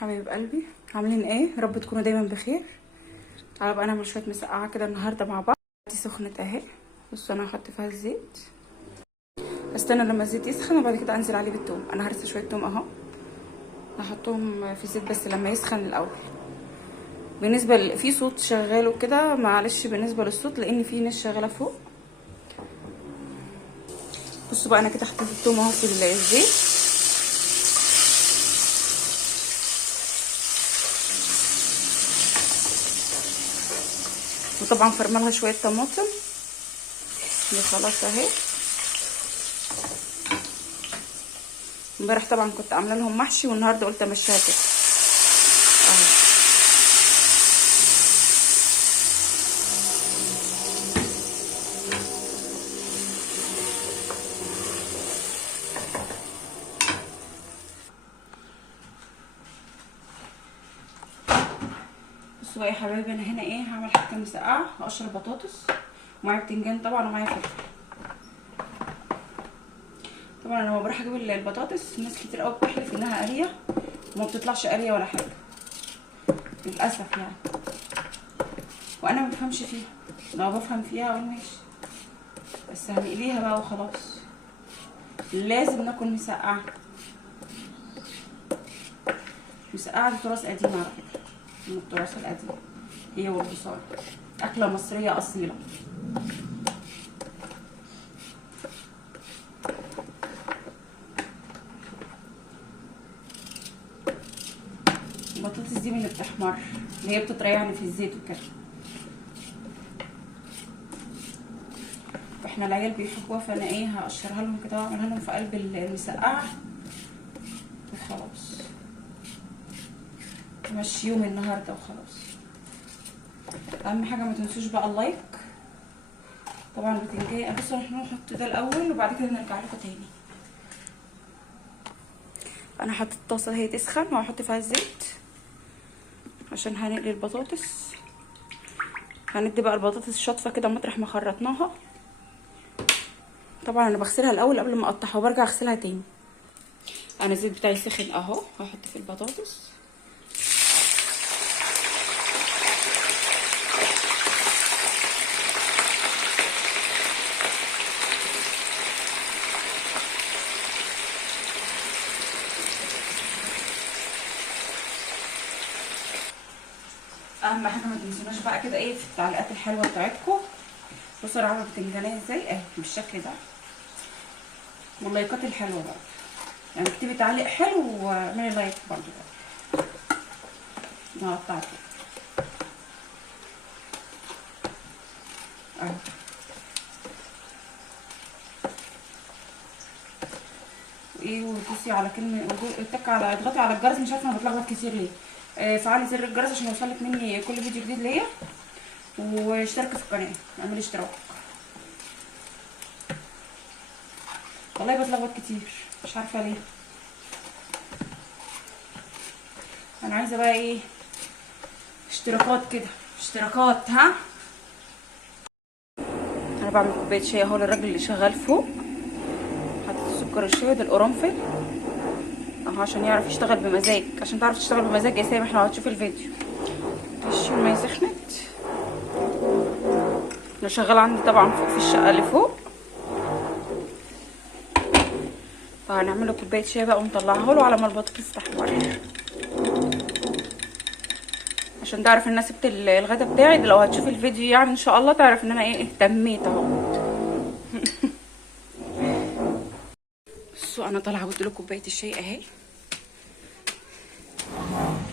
حبايب قلبي، عاملين ايه؟ يا رب تكونوا دايما بخير. تعالوا بقى نعمل شويه مسقعه كده النهارده مع بعض. دي سخنت اهي، بصوا انا هحط فيها الزيت. استنى لما الزيت يسخن وبعد كده انزل عليه بالثوم. انا هرسه شويه ثوم اهو، هحطهم في الزيت بس لما يسخن الاول. بالنسبه في صوت شغال وكده معلش بالنسبه للصوت لان في ناس شغاله فوق. بصوا بقى انا كده حطيت الثوم اهو في الزيت. وطبعا فرملها شويه طماطم دي خلاص اهي. امبارح طبعا كنت عامله لهم محشي والنهارده قلت امشيها كده اهو. بصوا بقى يا حبايبي، انا هنا ايه هعمل حته مسقعه. هقشر البطاطس ومعايا بتنجان طبعا ومعايا فلفل. طبعا انا لما بروح اجيب البطاطس ناس كتير قوي بتحلف انها قريه وما بتطلعش قريه ولا حاجه للاسف يعني، وانا ما بفهمش فيها. لو بفهم فيها اقول ماشي، بس هنقليها بقى وخلاص. لازم ناكل مسقعه. مسقعه دي تراث قديم على فكره، من التراث القديم هي والبصار، اكله مصريه اصيله. البطاطس دي من اللي بتحمر، اللي هي بتطرى يعني في الزيت وكده، واحنا العيال بيحبوها. فانا ايه هقشرها لهم كده واعملها لهم في قلب المسقعه وخلاص. ماشي يوم النهارده وخلاص. اهم حاجه ما تنسوش بقى اللايك. طبعا البتنجان بصوا احنا هنحط ده الاول وبعد كده نرجع لكم تاني. انا حطيت الطاسه هي تسخن وهحط فيها الزيت عشان هنقلي البطاطس. هندي بقى البطاطس شطفه كده مطرح ما خرطناها. طبعا انا بغسلها الاول قبل ما اقطعها وبرجع اغسلها تاني. انا الزيت بتاعي سخن اهو، هحط في البطاطس. اهم حاجه ما تنسوناش بقى كده ايه في التعليقات الحلوه بتاعتكم. بصوا انا عامله بتنجانيه ازاي اهي بالشكل ده، واللايكات الحلوه بقى يعني اكتبي تعليق حلو واعملي لايك برضه بقى. نقطع كده اهو. وايه وتدوسي على كلمه تك على اضغطي على الجرس. مش عارفه انا بتلخبط كتير ليه. فعلي زر الجرس عشان يوصلك مني كل فيديو جديد ليا، واشتركي في القناه، اعملي اشتراك. والله بتلخبط كتير مش عارفه ليه. انا عايزه بقى ايه اشتراكات كده، اشتراكات. ها انا بعمل كوبايه شاي اهو للراجل اللي شغال فوق. حطيت السكر الشاي ده القرنفل اهو عشان يعرف يشتغل بمزاج. عشان تعرف تشتغل بمزاج يا سامح لو هتشوف الفيديو. ماشي الميه سخنت. انا شغاله عندي طبعا فوق في الشقه اللي فوق. فهنعمل له كوبايه شاي بقى ونطلعها له على ما البطاطس تحمر، عشان تعرف الناس سبت الغدا بتاعي. لو هتشوف الفيديو يعني ان شاء الله تعرف ان انا ايه اهتميت اهو. بصوا انا طالعه قلت له كوبايه الشاي اهي.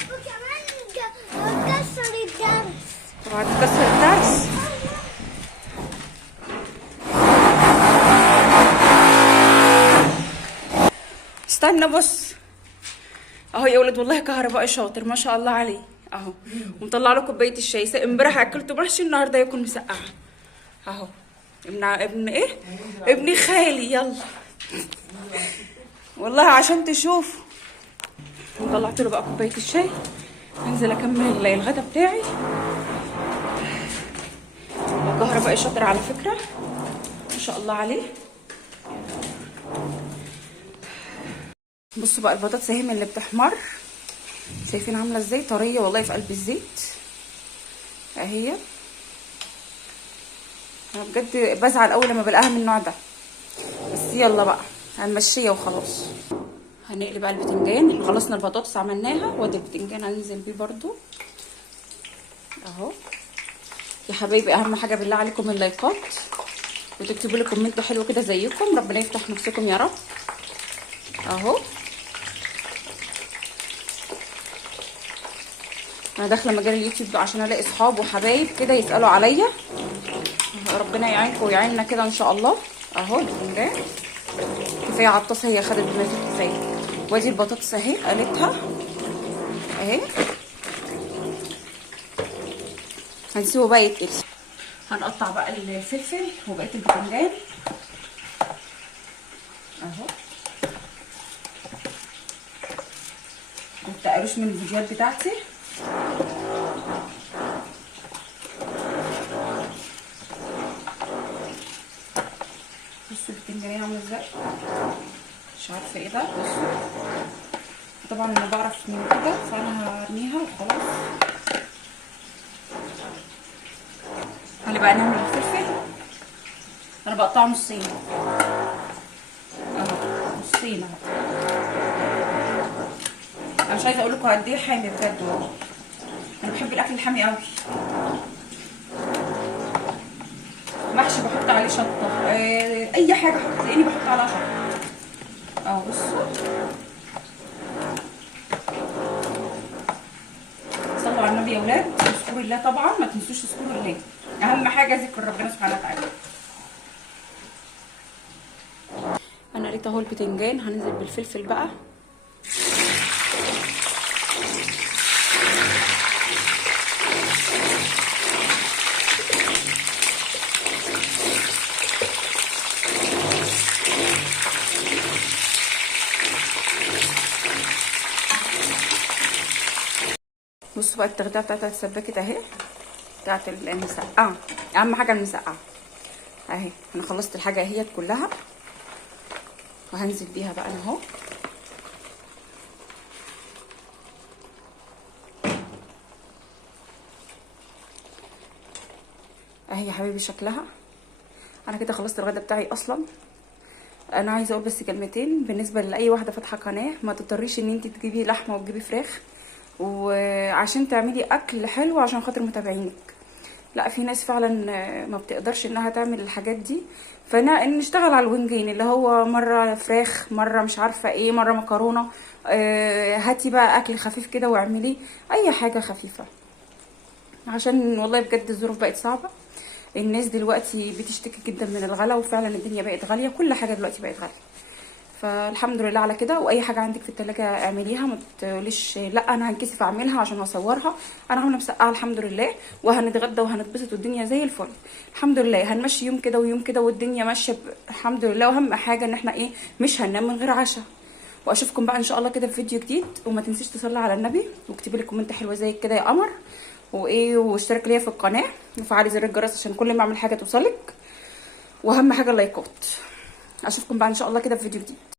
وكمان هتكسر الدرس. طبعا هتكسر الدرس. استنى بص اهو يا ولد، والله كهربائي شاطر ما شاء الله عليه اهو. ومطلع له كوبايه الشاي. امبارح اكلته محشي النهارده ياكل مسقعه اهو. ابن ايه ابن خالي. يلا والله عشان تشوف. طلعت له بقى كوبايه الشاي. هنزل اكمل الغدا بتاعي. كهربائي شاطر على فكره ما شاء الله عليه. بصوا بقى البطاطس اهي من اللي بتحمر. شايفين عامله ازاي طريه والله في قلب الزيت اهي. انا بجد بزعل قوي لما بلاقيها من النوع ده، بس يلا بقى هنمشيها وخلاص. هنقلب بقى البتنجان. خلصنا البطاطس عملناها، وادي البتنجان هننزل بيه برضو اهو. يا حبايبي اهم حاجه بالله عليكم اللايكات، وتكتبوا لي كومنت حلو كده زيكم، ربنا يفتح نفسكم يا رب اهو. انا داخله مجال اليوتيوب عشان الاقي اصحاب وحبايب كده يسالوا عليا، ربنا يعينكم ويعيننا كده ان شاء الله اهو. البتنجان كفايه على الطاسه، هي خدت بما فيه كفايه. وادي البطاطس اهي قليتها اهي. هنسيبه بقى يتقلي. هنقطع بقى الفلفل وبقيه البتنجان اهو. متقلوش من الفيديوهات بتاعتي. بصوا البتنجانيه عامله ازاي، مش عارفه ايه ده. بصوا طبعا انا بعرف من كده فانا هرميها وخلاص. بقى نعمل الفلفل. انا بقطعه نصين اهو، نصين اهو. انا مش عايزه اقول لكم قد ايه حامي بجد والله. انا بحب الاكل الحامي قوي. محشي بحط عليه شطه، اي حاجه احط تلاقيني بحط عليها شطه اهو. بصوا صلوا على النبي يا ولاد، اذكروا الله طبعا، ما تنسوش تذكروا الله، اهم حاجه ذكر ربنا سبحانه وتعالى. انا قريت اهو البتنجان، هننزل بالفلفل بقى. بصوا بقى التغذيه بتاعتها اتسبكت اهي، بتاعت المسقعه. اهم حاجه المسقعه اهي. انا خلصت الحاجه اهيت كلها وهنزل بيها بقى انا اهو. اهي يا حبيبي شكلها. انا كده خلصت الغدا بتاعي اصلا. انا عايزه اقول بس كلمتين بالنسبه لاي واحده فاتحه قناه، ما تضطريش ان انت تجيبي لحمه وتجيبي فراخ وعشان تعملي اكل حلو عشان خاطر متابعينك. لا، في ناس فعلا ما بتقدرش انها تعمل الحاجات دي، فنشتغل على الوينجين اللي هو مره فراخ مره مش عارفه ايه مره مكرونه. هاتي بقى اكل خفيف كده واعملي اي حاجه خفيفه، عشان والله بجد الظروف بقت صعبه. الناس دلوقتي بتشتكي جدا من الغلا، وفعلا الدنيا بقت غاليه، كل حاجه دلوقتي بقت غاليه. فالحمد لله على كده. واي حاجه عندك في التلاجة اعمليها، ما تقوليش لا انا هنكسف اعملها عشان اصورها. انا عامله مسقعه الحمد لله، وهنتغدى وهنتبسط والدنيا زي الفل الحمد لله. هنمشي يوم كده ويوم كده والدنيا ماشيه الحمد لله. واهم حاجه ان احنا مش هننام من غير عشاء. واشوفكم بقى ان شاء الله كده في فيديو جديد. وما تنسيش تصلي على النبي واكتبي لي كومنت حلوه زي كده يا قمر، واشترك ليا في القناه وفعلي زر الجرس عشان كل ما اعمل حاجه توصلك. واهم حاجه اللايكات. اشوفكم بقى ان شاء الله كده في فيديو جديد.